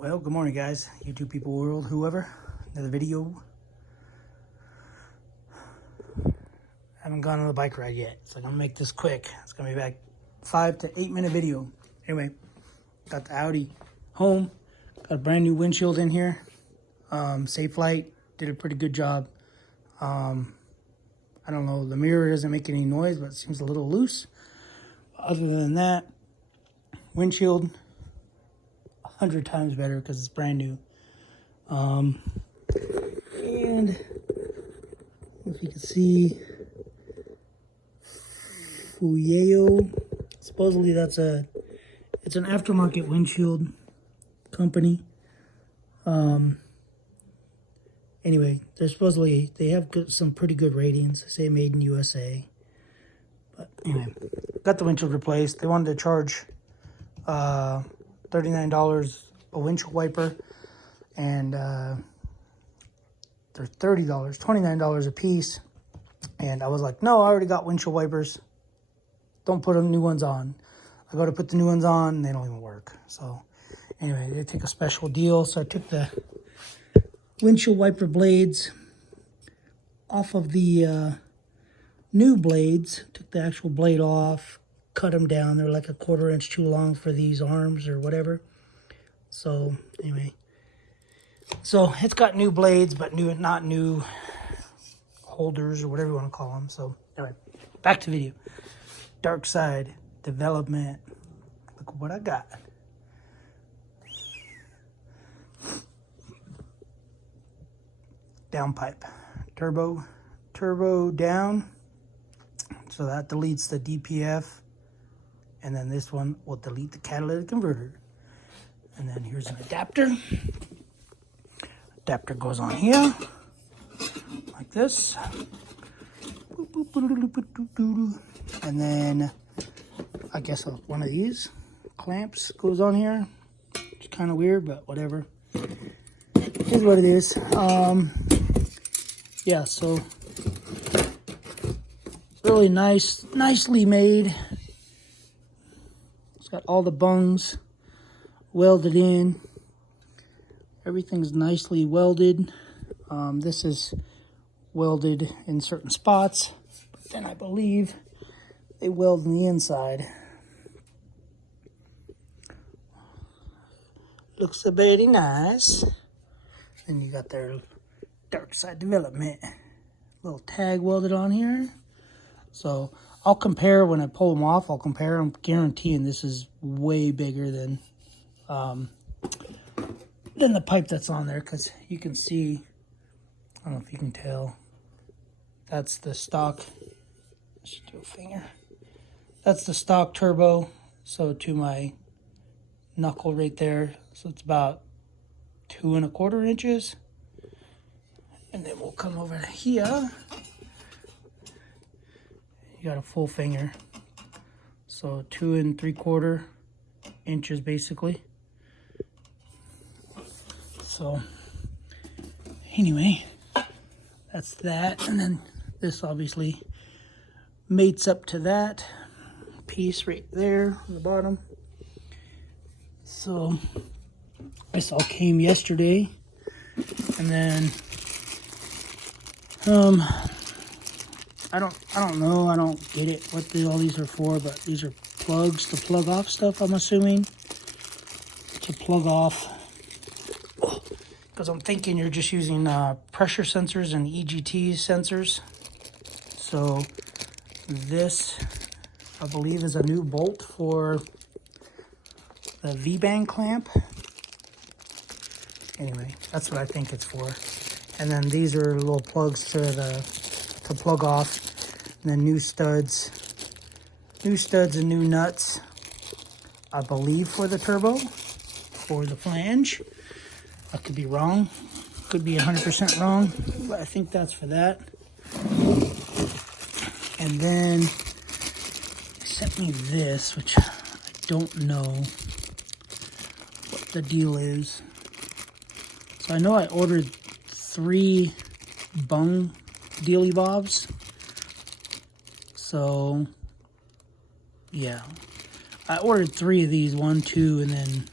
Well, good morning, guys. YouTube people, world, whoever. Another video. I haven't gone on the bike ride yet, so I'm gonna make this quick. It's gonna be back 5 to 8 minute video. Anyway, got the Audi home. Got a brand new windshield in here. Safe Light did a pretty good job. I don't know, the mirror doesn't make any noise, but it seems a little loose. Other than that, windshield 100 times better because it's brand new. And if you can see, Fuyeo, supposedly it's an aftermarket windshield company. Anyway, they have some pretty good ratings. They say made in USA. But anyway, got the windshield replaced. They wanted to charge $39 a windshield wiper, and they're $30, $29 a piece. And I was like, no, I already got windshield wipers. Don't put new ones on. I go to put the new ones on, and they don't even work. So anyway, they take a special deal. So I took the windshield wiper blades off of the new blades, took the actual blade off, cut them down. They're like a 1/4 inch too long for these arms or whatever. So anyway, so it's got new blades, but not new holders or whatever you want to call them. So anyway, back to video. DARKSIDE development. Look what I got. Downpipe, turbo down. So that deletes the DPF. And then this one will delete the catalytic converter. And then here's an adapter. Adapter goes on here, like this. And then I guess one of these clamps goes on here. It's kind of weird, but whatever. Here's what it is. Yeah, so really nicely made. It's got all the bungs welded in. Everything's nicely welded. This is welded in certain spots, but then I believe they weld in the inside. Looks very nice. Then you got their DARKSIDE development. Little tag welded on here. So I'll compare when I pull them off. I'll compare. I'm guaranteeing this is way bigger than the pipe that's on there, because you can see, I don't know if you can tell, that's the stock. Let's do a finger. That's the stock turbo. So to my knuckle right there. So it's about 2 1/4 inches. And then we'll come over to here. You got a full finger. So 2 3/4 inches basically. So anyway, that's that. And then this obviously mates up to that piece right there on the bottom. So this all came yesterday. And then I don't know, I don't get it what all these are for, but these are plugs to plug off stuff, I'm assuming. To plug off, because I'm thinking you're just using pressure sensors and EGT sensors. So this, I believe, is a new bolt for the V-bang clamp. Anyway, that's what I think it's for. And then these are little plugs to plug off. And then new studs and new nuts, I believe, for the turbo or the flange. I could be wrong. Could be 100% wrong, but I think that's for that. And then they sent me this, which I don't know what the deal is. So I know I ordered 3 bung dealy bobs. So yeah, I ordered 3 of these, 1, 2, and then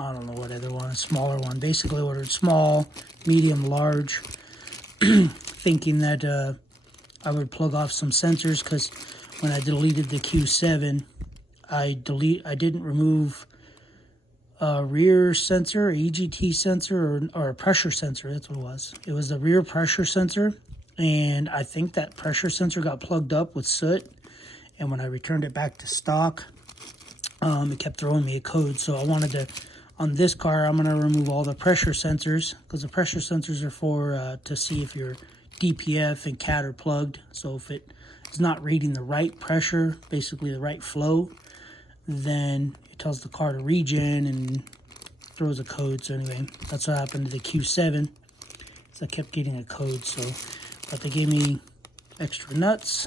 I don't know what other one, a smaller one. Basically ordered small, medium, large, thinking that I would plug off some sensors, because when I deleted the Q7, I didn't remove a rear sensor, EGT sensor, or a pressure sensor. That's what it was. It was the rear pressure sensor, and I think that pressure sensor got plugged up with soot, and when I returned it back to stock, it kept throwing me a code. So I wanted to, on this car, I'm going to remove all the pressure sensors, because the pressure sensors are for to see if your DPF and CAT are plugged. So if it is not reading the right pressure, basically the right flow, then it tells the car to regen and throws a code. So anyway, that's what happened to the Q7. So I kept getting a code. So, but they gave me extra nuts.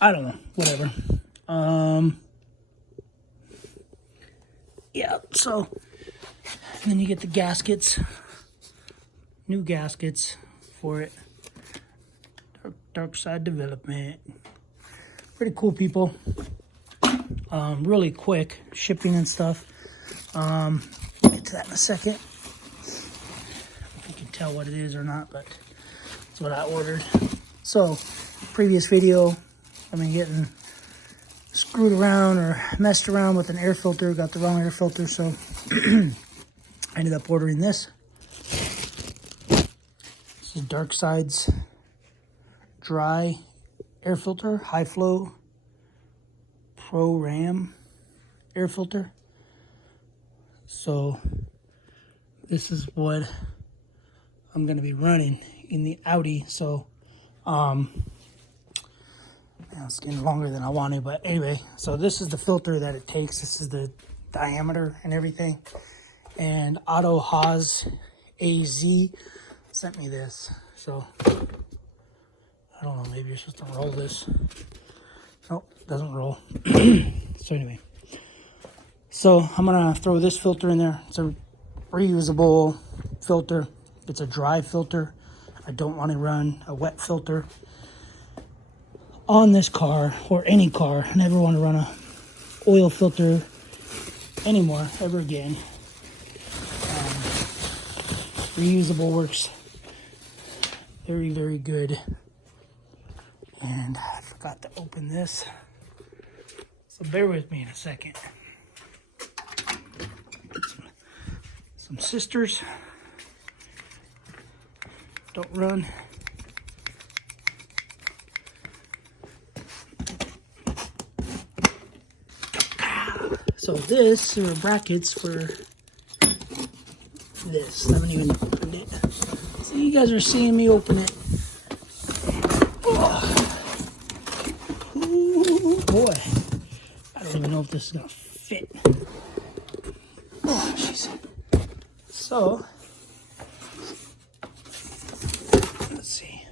I don't know, whatever. Yeah, so then you get the gaskets, new gaskets for it. DARKSIDE development. Pretty cool, people. Really quick shipping and stuff. We'll get to that in a second. If you can tell what it is or not, but that's what I ordered. So, previous video, I've been getting screwed around or messed around with an air filter. Got the wrong air filter, so I ended up ordering this. This is DARKSIDE's dry air filter, high flow PRORAM air filter. So this is what I'm going to be running in the Audi. So it's getting longer than I wanted, but anyway, so this is the filter that it takes. This is the diameter and everything. And Auto Haas AZ sent me this. So I don't know, maybe you're supposed to roll this. Nope, doesn't roll. So anyway, so I'm gonna throw this filter in there. It's a reusable filter. It's a dry filter. I don't want to run a wet filter on this car or any car. I never want to run a oil filter anymore, ever again. Reusable works very, very good. And I forgot to open this, so bear with me in a second. Some sisters don't run. So this are brackets for this. I haven't even opened it. So you guys are seeing me open it. Ooh, boy. I don't even know if this is gonna fit. Oh, jeez. So, let's see.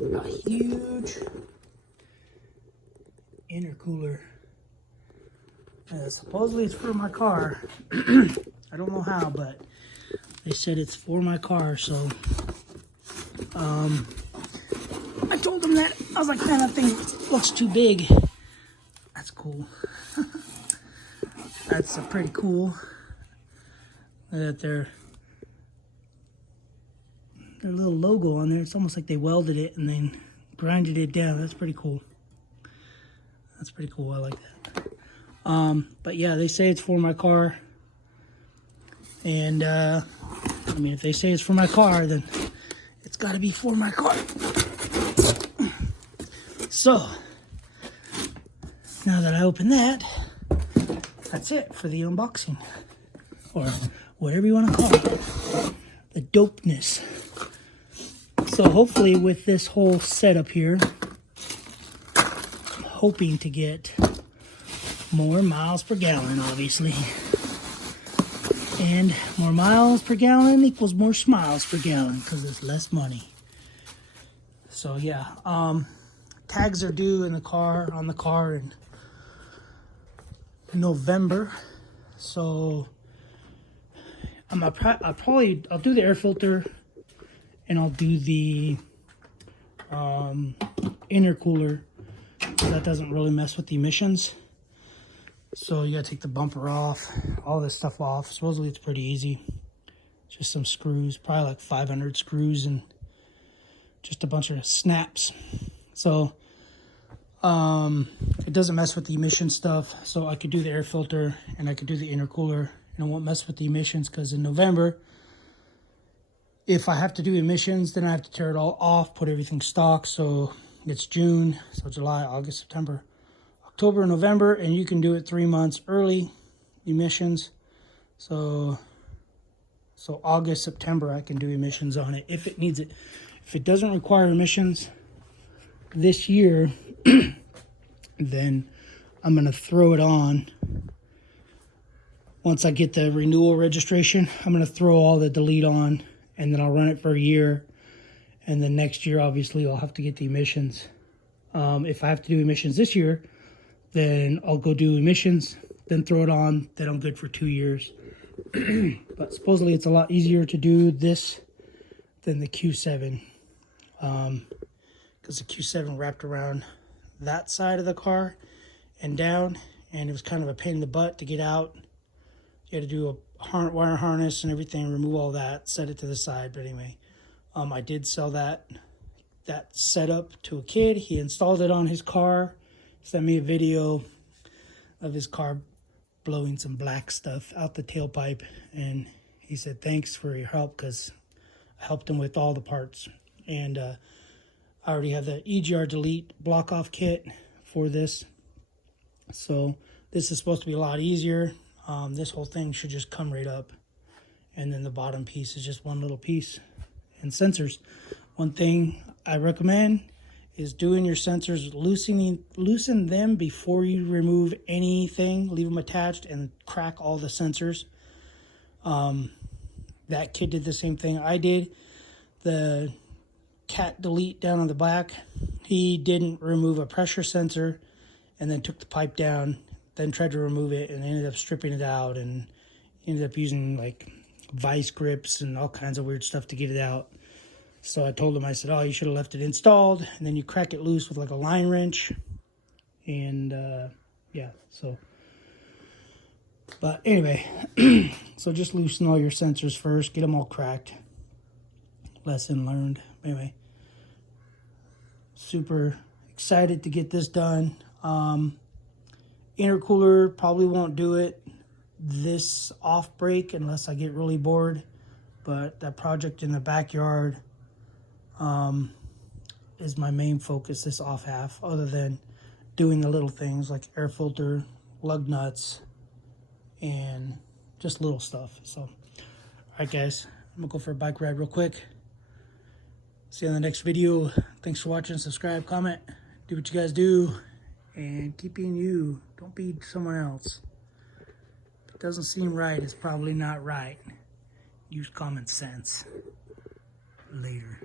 A huge intercooler. Supposedly it's for my car. I don't know how, but they said it's for my car, so I told them that. I was like, man, that thing looks too big. That's cool. That's pretty cool. That their little logo on there, it's almost like they welded it and then grinded it down. That's pretty cool. That's pretty cool. I like that. But yeah, they say it's for my car. And, I mean, if they say it's for my car, then it's got to be for my car. So, now that I open that, that's it for the unboxing. Or whatever you want to call it. The dopeness. So, hopefully with this whole setup here, I'm hoping to get more miles per gallon, obviously. And more miles per gallon equals more smiles per gallon, because it's less money. So yeah, tags are due in the car, on the car in November. So I'll do the air filter, and I'll do the intercooler, because that doesn't really mess with the emissions. So you gotta take the bumper off, all this stuff off. Supposedly it's pretty easy. Just some screws, probably like 500 screws and just a bunch of snaps. So it doesn't mess with the emission stuff. So I could do the air filter and I could do the intercooler, and it won't mess with the emissions, because in November, if I have to do emissions, then I have to tear it all off, put everything stock. So it's June, so July, August, September, October, November, and you can do it 3 months early emissions. So August, September, I can do emissions on it if it needs it. If it doesn't require emissions this year, then I'm going to throw it on. Once I get the renewal registration, I'm going to throw all the delete on, and then I'll run it for a year. And then next year, obviously, I'll have to get the emissions. If I have to do emissions this year, then I'll go do emissions, then throw it on, then I'm good for 2 years. But supposedly it's a lot easier to do this than the Q7, because the Q7 wrapped around that side of the car and down, and it was kind of a pain in the butt to get out. You had to do a wire harness and everything, remove all that, set it to the side. But anyway, I did sell that setup to a kid. He installed it on his car, sent me a video of his car blowing some black stuff out the tailpipe, and he said thanks for your help, because I helped him with all the parts. And I already have the EGR delete block off kit for this, so this is supposed to be a lot easier. This whole thing should just come right up, and then the bottom piece is just one little piece. And sensors, one thing I recommend is doing your sensors, loosen them before you remove anything. Leave them attached and crack all the sensors. That kid did the same thing I did. The cat delete down on the back, he didn't remove a pressure sensor, and then took the pipe down, then tried to remove it and ended up stripping it out, and ended up using like vice grips and all kinds of weird stuff to get it out. So I told him, I said, oh, you should have left it installed, and then you crack it loose with like a line wrench. And yeah, so, but anyway, so just loosen all your sensors first, get them all cracked. Lesson learned. Anyway, super excited to get this done. Intercooler, probably won't do it this off break unless I get really bored, but that project in the backyard is my main focus this off half, other than doing the little things like air filter, lug nuts, and just little stuff. So, all right, guys, I'm gonna go for a bike ride real quick. See you in the next video. Thanks for watching. Subscribe, comment, do what you guys do, and keep being you. Don't be someone else. If it doesn't seem right, it's probably not right. Use common sense. Later.